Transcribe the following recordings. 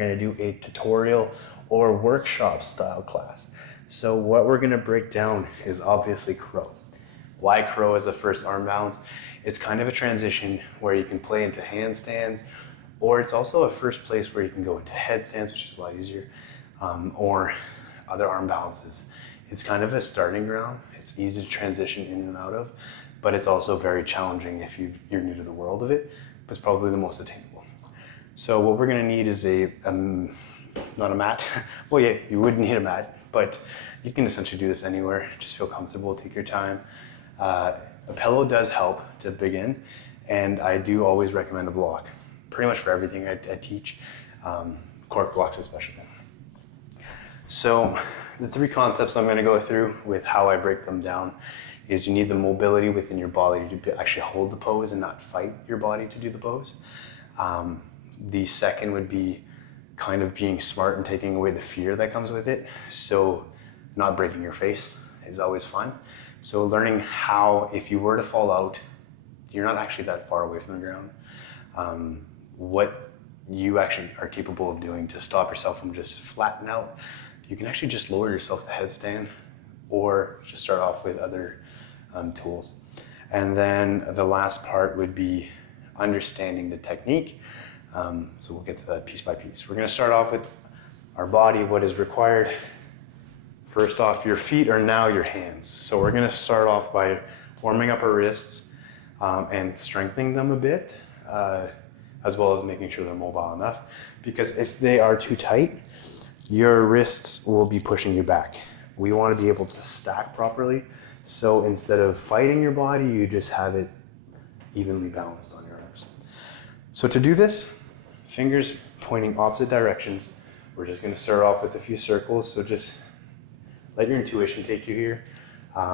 We're going to do a tutorial or workshop style class. So what we're going to break down is obviously crow. Why crow as a first arm balance? It's kind of a transition where you can play into handstands, or it's also a first place where you can go into headstands, which is a lot easier, or other arm balances. It's kind of a starting ground. It's easy to transition in and out of, but it's also very challenging if you're new to the world of it, but it's probably the most attainable. So what we're gonna need is not a mat. Well, yeah, you would need a mat, but you can essentially do this anywhere. Just feel comfortable, take your time. A pillow does help to begin, and I do always recommend a block. Pretty much for everything I teach, cork blocks especially. So the three concepts I'm gonna go through with how I break them down is you need the mobility within your body to actually hold the pose and not fight your body to do the pose. The second would be kind of being smart and taking away the fear that comes with it. So not breaking your face is always fun. So learning how, if you were to fall out, you're not actually that far away from the ground. What you actually are capable of doing to stop yourself from just flattening out. You can actually just lower yourself to headstand or just start off with other tools. And then the last part would be understanding the technique. So we'll get to that piece by piece. We're gonna start off with our body, what is required. First off, your feet are now your hands. So we're gonna start off by warming up our wrists and strengthening them a bit, as well as making sure they're mobile enough. Because if they are too tight, your wrists will be pushing you back. We wanna be able to stack properly. So instead of fighting your body, you just have it evenly balanced on your arms. So to do this, fingers pointing opposite directions. We're just gonna start off with a few circles. So just let your intuition take you here.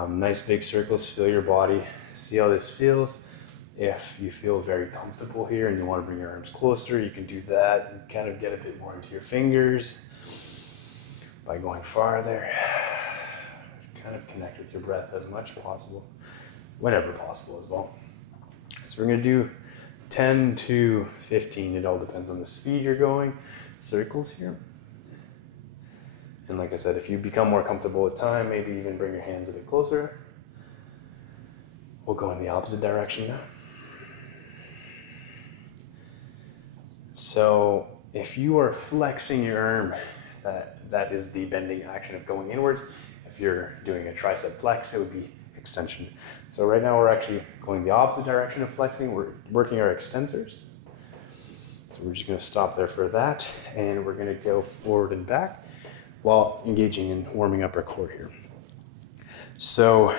Nice big circles, feel your body, see how this feels. If you feel very comfortable here and you wanna bring your arms closer, you can do that and kind of get a bit more into your fingers by going farther. Kind of connect with your breath as much as possible, whenever possible as well. So we're gonna do 10 to 15, it all depends on the speed you're going, circles here. And like I said, if you become more comfortable with time, maybe even bring your hands a bit closer. We'll go in the opposite direction now. So if you are flexing your arm, that is the bending action of going inwards. If you're doing a tricep flex, it would be extension. So right now we're actually going the opposite direction of flexing. We're working our extensors. So we're just gonna stop there for that. And we're gonna go forward and back while engaging in warming up our core here. So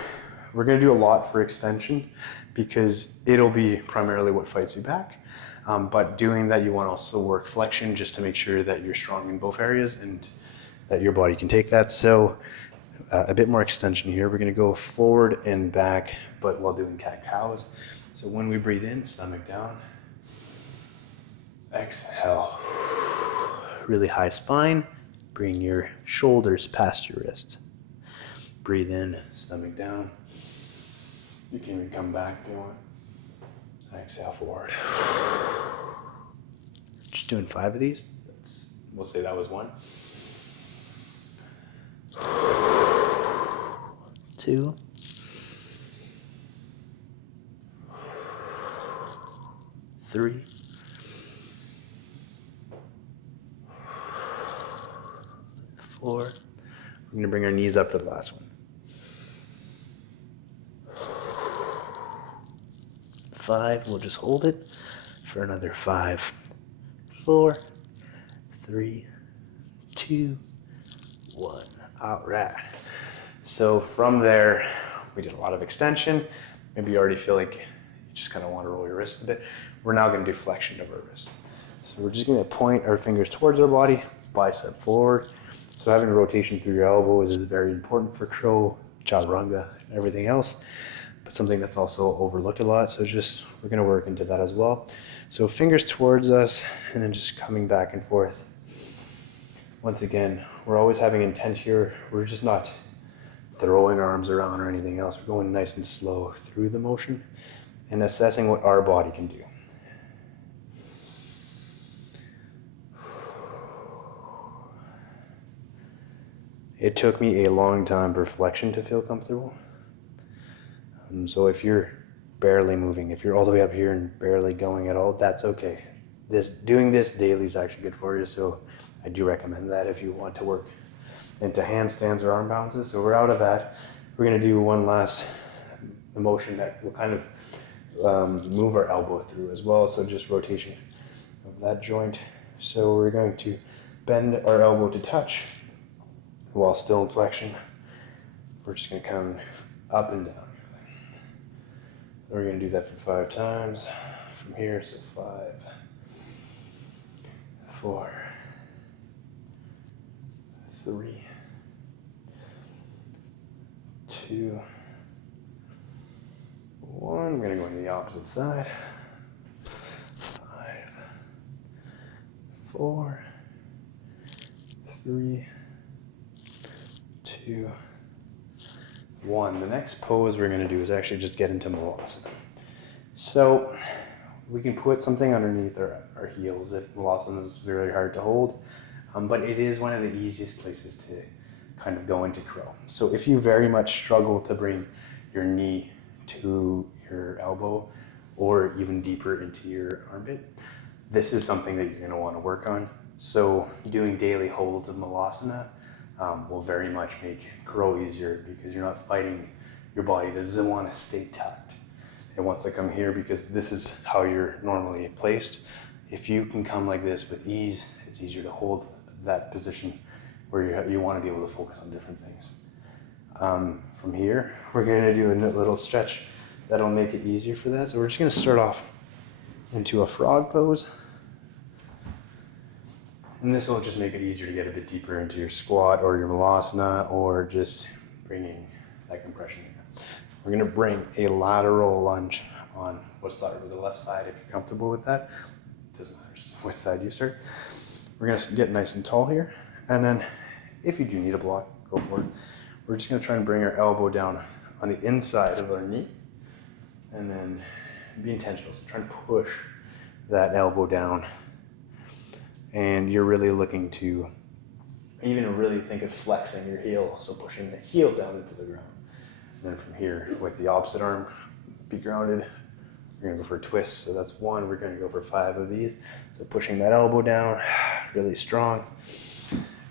we're gonna do a lot for extension because it'll be primarily what fights you back. But doing that, you wanna also work flexion just to make sure that you're strong in both areas and that your body can take that. So a bit more extension here. We're gonna go forward and back, but while doing cat-cows. So when we breathe in, stomach down. Exhale. Really high spine. Bring your shoulders past your wrists. Breathe in, stomach down. You can even come back if you want. Exhale forward. Just doing 5 of these. We'll say that was 1. 2. 3. 4. We're gonna bring our knees up for the last one. 5, we'll just hold it for another 5. 4, 3, 2, 1. All right. So from there, we did a lot of extension. Maybe you already feel like you just kind of want to roll your wrists a bit. We're now going to do flexion of our wrists. So we're just going to point our fingers towards our body, bicep forward. So having rotation through your elbows is very important for crow, chaturanga, and everything else, but something that's also overlooked a lot. So we're going to work into that as well. So fingers towards us and then just coming back and forth. Once again, we're always having intent here. We're just not throwing our arms around or anything else. We're going nice and slow through the motion and assessing what our body can do. It took me a long time for flexion to feel comfortable. So if you're barely moving, if you're all the way up here and barely going at all, that's okay. Doing this daily is actually good for you, so I do recommend that if you want to work into handstands or arm balances. So we're out of that. We're gonna do one last motion that will kind of move our elbow through as well, so just rotation of that joint. So we're going to bend our elbow to touch while still in flexion. We're just gonna come up and down. We're gonna do that for 5 times from here, so 5, 4, 3, 2, 1. We're gonna go on the opposite side. 5, 4, 3, 2, 1. The next pose we're going to do is actually just get into Malasana. So we can put something underneath our heels if Malasana is very hard to hold, but it is one of the easiest places to kind of go into crow. So if you very much struggle to bring your knee to your elbow or even deeper into your armpit, this is something that you're going to want to work on. So doing daily holds of Malasana will very much make crow easier because you're not fighting your body. It doesn't want to stay tucked. It wants to come here because this is how you're normally placed. If you can come like this with ease, it's easier to hold that position where you want to be able to focus on different things. From here, we're going to do a little stretch that'll make it easier for that. So we're just going to start off into a frog pose. And this will just make it easier to get a bit deeper into your squat or your Malasana, or just bringing that compression in. We're going to bring a lateral lunge on, we'll start with the left side if you're comfortable with that. Doesn't matter which side you start. We're going to get nice and tall here. And then if you do need a block, go for it. We're just going to try and bring our elbow down on the inside of our knee. And then be intentional. So try and push that elbow down. And you're really looking to even really think of flexing your heel, so pushing the heel down into the ground. And then from here, with the opposite arm, be grounded. We're gonna go for a twist, so that's 1. We're gonna go for 5 of these. So pushing that elbow down, really strong.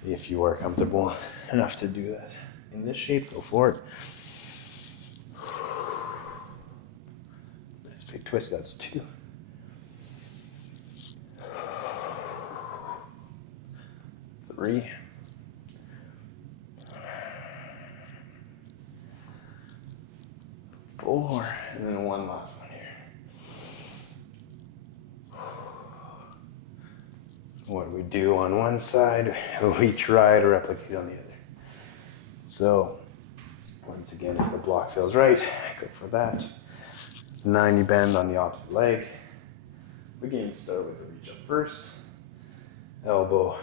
If you are comfortable enough to do that in this shape, go for it. Nice big twist, that's 2. 3, 4, and then one last one here. What do we do on one side? We try to replicate on the other. So, once again, if the block feels right, go for that. 90 bend on the opposite leg. We can start with the reach up first. Elbow.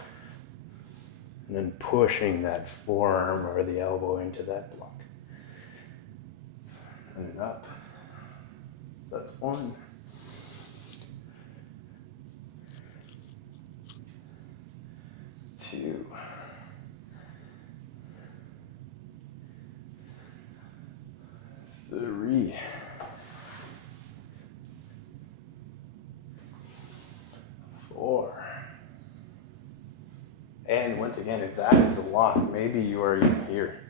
And then pushing that forearm or the elbow into that block. And then up. So that's 1. 2. 3. 4. And once again, if that is a lot, maybe you are even here.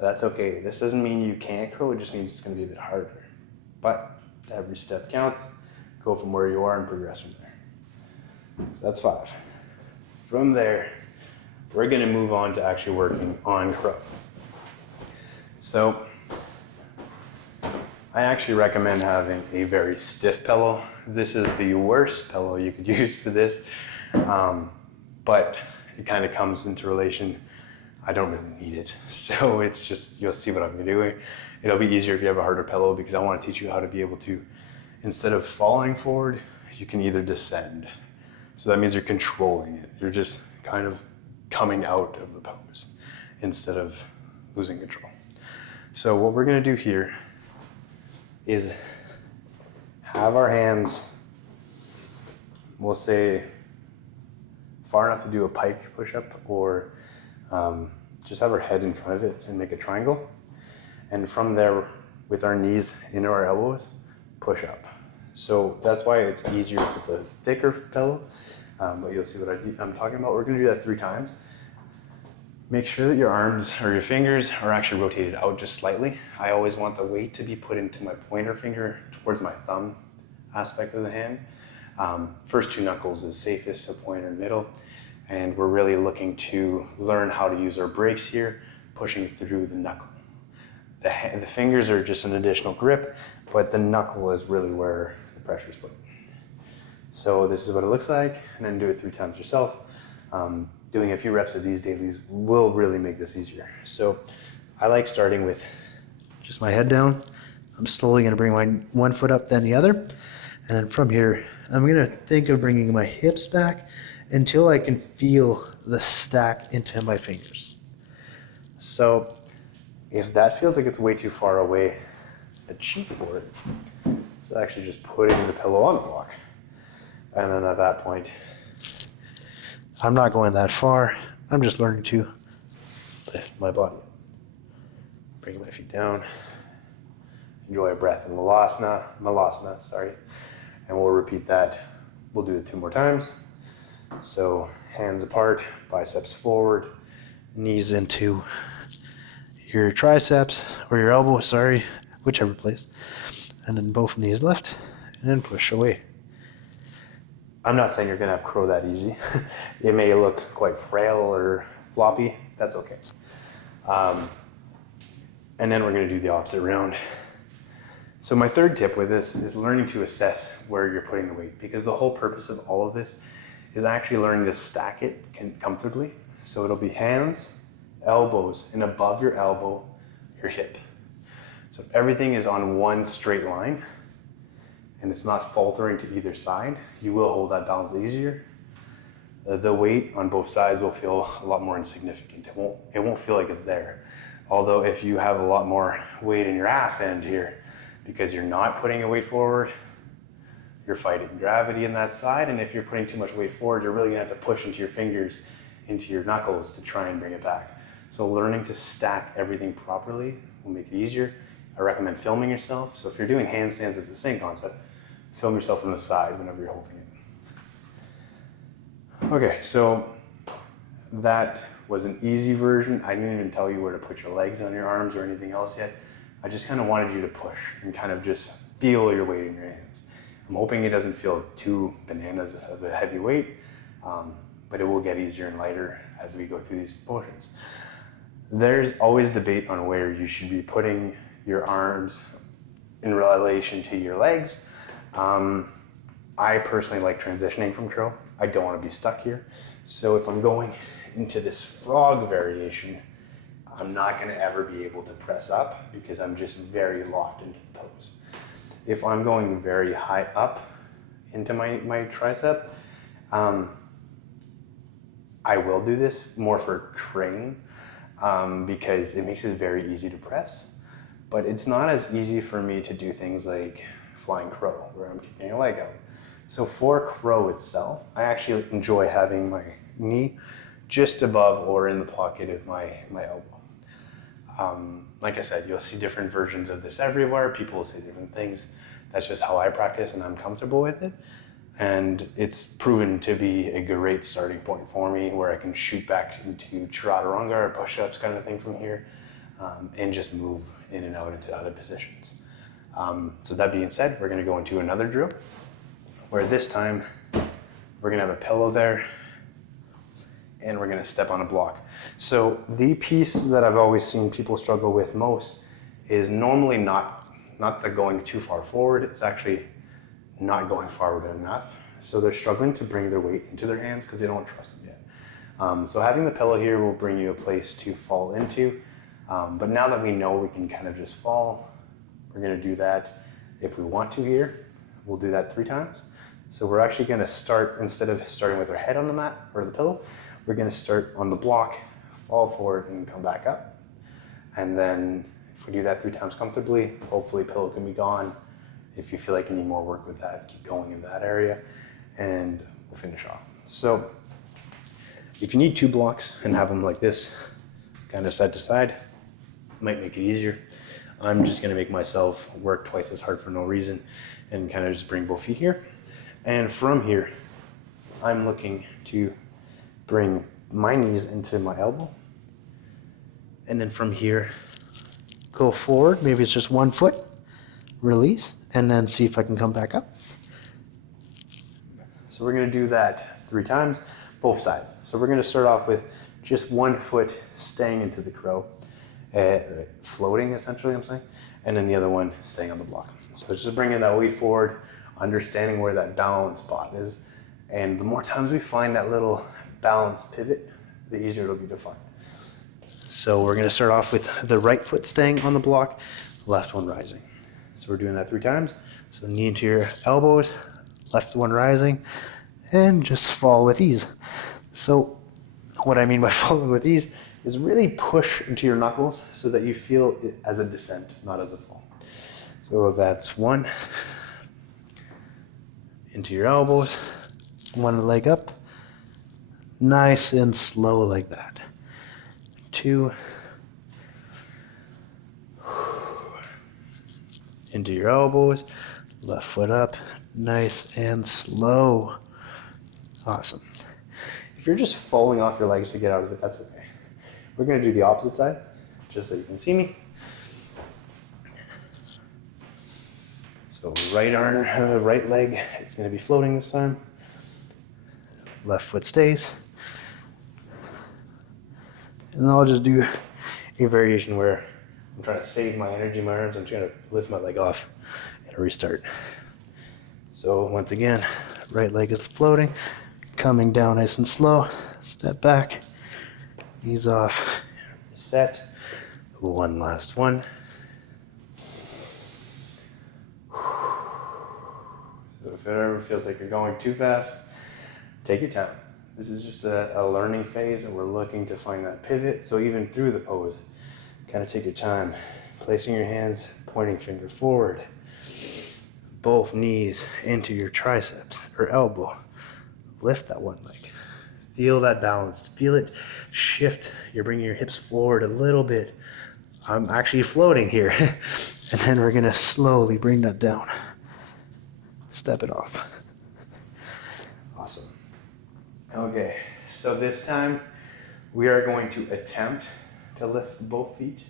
That's okay. This doesn't mean you can't crow, it just means it's going to be a bit harder. But every step counts. Go from where you are and progress from there. So that's 5. From there, we're going to move on to actually working on crow. So I actually recommend having a very stiff pillow. This is the worst pillow you could use for this, but it kind of comes into relation. I don't really need it. So it's just, you'll see what I'm doing. It'll be easier if you have a harder pillow, because I want to teach you how to be able to, instead of falling forward, you can either descend. So that means you're controlling it. You're just kind of coming out of the pose instead of losing control. So what we're going to do here is have our hands, we'll say, far enough to do a pike push-up, or just have our head in front of it and make a triangle. And from there, with our knees into our elbows, push up. So that's why it's easier if it's a thicker pillow, but you'll see what I'm talking about. We're gonna do that 3 times. Make sure that your arms or your fingers are actually rotated out just slightly. I always want the weight to be put into my pointer finger towards my thumb aspect of the hand. First 2 knuckles is safest, so pointer and middle. And we're really looking to learn how to use our brakes here, pushing through the knuckle. The fingers are just an additional grip, but the knuckle is really where the pressure is put. So this is what it looks like, and then do it 3 times yourself. Doing a few reps of these dailies will really make this easier. So I like starting with just my head down. I'm slowly gonna bring my one foot up, then the other. And then from here, I'm gonna think of bringing my hips back until I can feel the stack into my fingers. So if that feels like it's way too far away, a cheat for it is actually just putting the pillow on the block. And then at that point, I'm not going that far. I'm just learning to lift my body up. Bring my feet down. Enjoy a breath in Malasana, sorry. And we'll repeat that. We'll do it 2 more times. So hands apart, biceps forward, knees into your triceps or your elbow, sorry, whichever place. And then both knees lift and then push away. I'm not saying you're gonna have crow that easy. It may look quite frail or floppy, that's okay. And then we're gonna do the opposite round. So my 3rd tip with this is learning to assess where you're putting the weight, because the whole purpose of all of this is actually learning to stack it comfortably. So it'll be hands, elbows, and above your elbow, your hip. So if everything is on one straight line and it's not faltering to either side, you will hold that balance easier. The weight on both sides will feel a lot more insignificant. It won't feel like it's there. Although if you have a lot more weight in your ass end here, because you're not putting a weight forward, you're fighting gravity in that side, and if you're putting too much weight forward, you're really gonna have to push into your fingers, into your knuckles to try and bring it back. So learning to stack everything properly will make it easier. I recommend filming yourself. So if you're doing handstands, it's the same concept. Film yourself from the side whenever you're holding it. Okay, so that was an easy version. I didn't even tell you where to put your legs on your arms or anything else yet. I just kind of wanted you to push and kind of just feel your weight in your hands. I'm hoping it doesn't feel too bananas of a heavy weight, but it will get easier and lighter as we go through these portions. There's always debate on where you should be putting your arms in relation to your legs. I personally like transitioning from crow. I don't want to be stuck here. So if I'm going into this frog variation, I'm not going to ever be able to press up because I'm just very locked into the pose. If I'm going very high up into my tricep, I will do this more for crane because it makes it very easy to press, but it's not as easy for me to do things like flying crow where I'm kicking a leg out. So for crow itself, I actually enjoy having my knee just above or in the pocket of my elbow. Like I said, you'll see different versions of this everywhere. People will say different things. That's just how I practice and I'm comfortable with it. And it's proven to be a great starting point for me where I can shoot back into chaturanga or push-ups kind of thing from here and just move in and out into other positions. So that being said, we're gonna go into another drill where this time we're gonna have a pillow there and we're gonna step on a block. So the piece that I've always seen people struggle with most is normally not the going too far forward, it's actually not going forward enough. So they're struggling to bring their weight into their hands because they don't trust them yet. So having the pillow here will bring you a place to fall into. But now that we know we can kind of just fall, we're gonna do that if we want to here. We'll do that 3 times. So we're actually gonna start, instead of starting with our head on the mat or the pillow, we're gonna start on the block, fall forward and come back up. And then if we do that 3 times comfortably, hopefully pillow can be gone. If you feel like you need more work with that, keep going in that area and we'll finish off. So if you need 2 blocks and have them like this, kind of side to side. Might make it easier. I'm just gonna make myself work twice as hard for no reason and kind of just bring both feet here. And from here, I'm looking to bring my knees into my elbow. And then from here, go forward. Maybe it's just 1 foot, release, and then see if I can come back up. So we're gonna do that 3 times, both sides. So we're gonna start off with just 1 foot staying into the crow, floating essentially, I'm saying, and then the other one staying on the block. So it's just bringing that weight forward, understanding where that balance spot is. And the more times we find that little balance pivot, the easier it'll be to find. So we're gonna start off with the right foot staying on the block, left one rising. So we're doing that 3 times. So knee into your elbows, left one rising, and just fall with ease. So what I mean by falling with ease is really push into your knuckles so that you feel it as a descent, not as a fall. So that's 1, into your elbows, 1 leg up, nice and slow like that. 2, into your elbows, left foot up, nice and slow. Awesome. If you're just falling off your legs to get out of it, that's okay. We're gonna do the opposite side, just so you can see me. So right arm, right leg is gonna be floating this time. Left foot stays. And I'll just do a variation where I'm trying to save my energy in my arms. I'm trying to lift my leg off and restart. So once again, right leg is floating, coming down nice and slow. Step back, knees off, reset. 1 last one. So if it ever feels like you're going too fast, take your time. This is just a learning phase and we're looking to find that pivot. So even through the pose, kind of take your time. Placing your hands, pointing finger forward. Both knees into your triceps or elbow. Lift that 1 leg. Feel that balance. Feel it shift. You're bringing your hips forward a little bit. I'm actually floating here. And then we're gonna slowly bring that down. Step it off. Awesome. Okay, so this time we are going to attempt to lift both feet.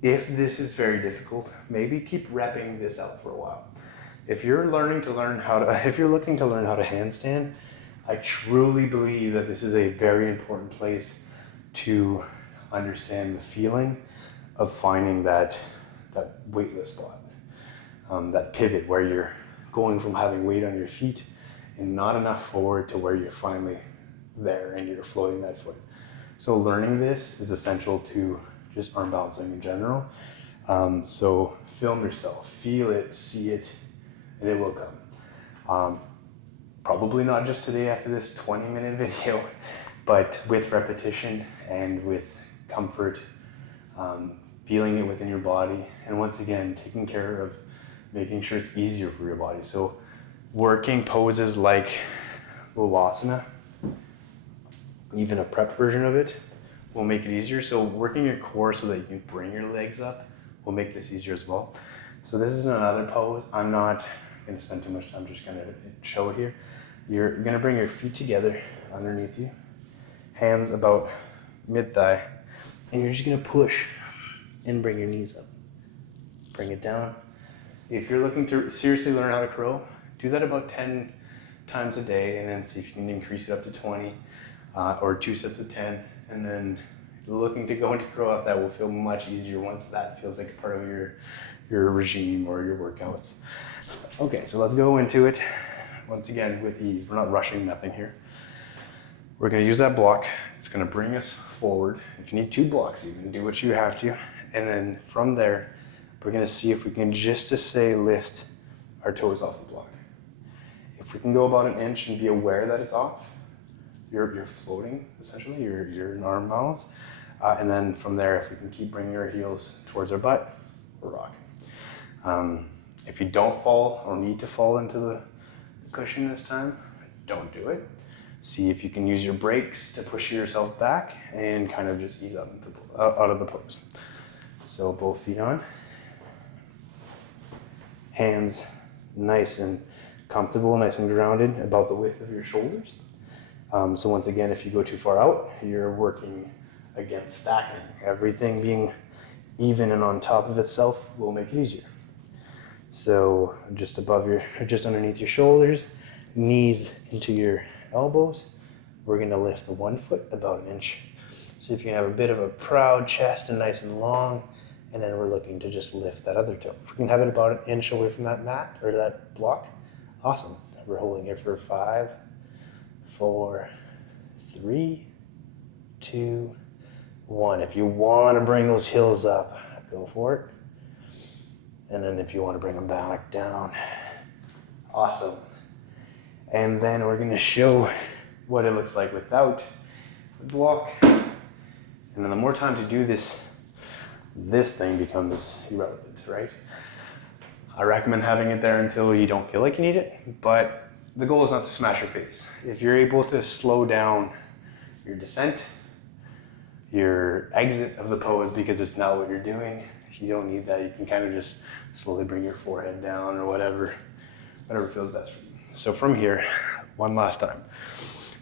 If this is very difficult, maybe keep repping this out for a while. If you're looking to learn how to handstand, I truly believe that this is a very important place to understand the feeling of finding that weightless spot, that pivot where you're going from having weight on your feet and not enough forward to where you're finally there and you're floating that foot. So learning this is essential to just arm balancing in general. So film yourself, feel it, see it, and it will come. Probably not just today after this 20-minute video, but with repetition and with comfort, feeling it within your body, and once again, taking care of making sure it's easier for your body. So working poses like Ulasana, even a prep version of it, will make it easier. So working your core so that you can bring your legs up will make this easier as well. So this is another pose. I'm not gonna spend too much time, just gonna show it here. You're gonna bring your feet together underneath you, hands about mid-thigh, and you're just gonna push and bring your knees up. Bring it down. If you're looking to seriously learn how to crow, do that about 10 times a day and then see if you can increase it up to 20 or 2 sets of 10. And then looking to go into crow off, that will feel much easier once that feels like a part of your regime or your workouts. Okay, so let's go into it once again with ease. We're not rushing nothing here. We're gonna use that block. It's gonna bring us forward. If you need 2 blocks, you can do what you have to. And then from there, we're gonna see if we can just to say lift our toes off the block. If we can go about 1 inch and be aware that it's off, you're floating essentially, you're in arm balance. And then from there, if we can keep bringing our heels towards our butt, we're rocking. If you don't fall or need to fall into the cushion this time, don't do it. See if you can use your brakes to push yourself back and kind of just ease out of the pose. So both feet on. Hands nice and comfortable, nice and grounded, about the width of your shoulders. So once again, if you go too far out, you're working against stacking. Everything being even and on top of itself will make it easier. So just underneath your shoulders, knees into your elbows. We're gonna lift the one foot about an inch. See if you can have a bit of a proud chest and nice and long. And then we're looking to just lift that other toe. If we can have it about an inch away from that mat or that block, awesome. We're holding here for 5, 4, 3, 2, 1. If you want to bring those heels up, go for it. And then if you want to bring them back down, awesome. And then we're going to show what it looks like without the block. And then the more times you do this thing becomes irrelevant, right? I recommend having it there until you don't feel like you need it, but the goal is not to smash your face. If you're able to slow down your descent, your exit of the pose because it's not what you're doing, you don't need that. You can kind of just slowly bring your forehead down or whatever feels best for you. So from here, one last time.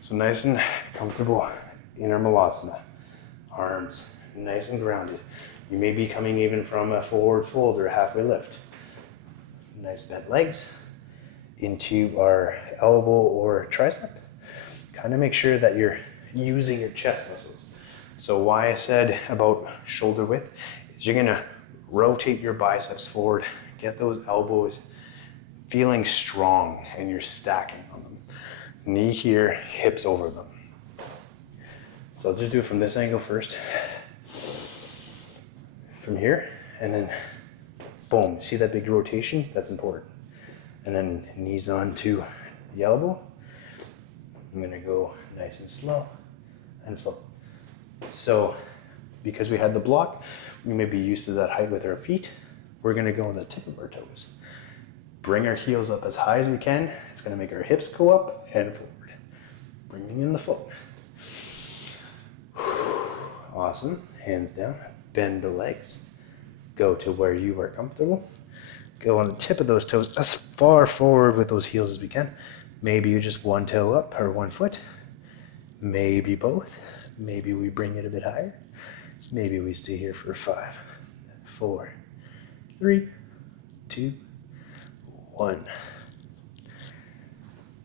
So nice and comfortable, inner malasana. Arms nice and grounded. You may be coming even from a forward fold or a halfway lift. Nice bent legs into our elbow or tricep. Kind of make sure that you're using your chest muscles. So why I said about shoulder width is you're gonna rotate your biceps forward, get those elbows feeling strong, and you're stacking on them. Knee here, hips over them. So I'll just do it from this angle first. From here, and then boom, see that big rotation? That's important. And then knees onto the elbow. I'm gonna go nice and slow and flow. So because we had the block, we may be used to that height with our feet. We're gonna go on the tip of our toes. Bring our heels up as high as we can. It's gonna make our hips go up and forward. Bringing in the flow. Awesome, hands down. Bend the legs, go to where you are comfortable. Go on the tip of those toes as far forward with those heels as we can. Maybe you just one toe up or one foot. Maybe both. Maybe we bring it a bit higher. Maybe we stay here for 5, 4, 3, 2, 1.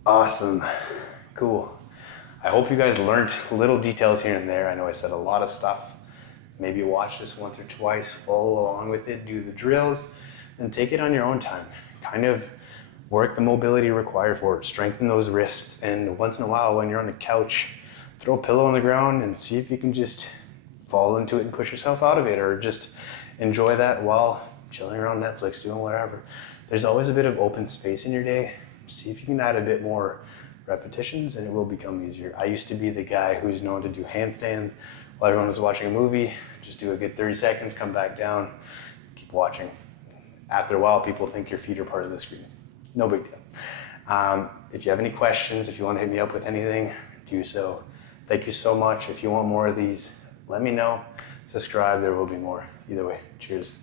Awesome, cool. I hope you guys learned little details here and there. I know I said a lot of stuff. Maybe watch this once or twice, follow along with it, do the drills, and take it on your own time. Kind of work the mobility required for it, strengthen those wrists, and once in a while when you're on the couch, throw a pillow on the ground and see if you can just fall into it and push yourself out of it, or just enjoy that while chilling around Netflix, doing whatever. There's always a bit of open space in your day. See if you can add a bit more repetitions and it will become easier. I used to be the guy who's known to do handstands while everyone was watching a movie. Just do a good 30 seconds, come back down, keep watching. After a while, people think your feet are part of the screen. No big deal. If you have any questions, if you want to hit me up with anything, do so. Thank you so much. If you want more of these, let me know. Subscribe, there will be more. Either way, cheers.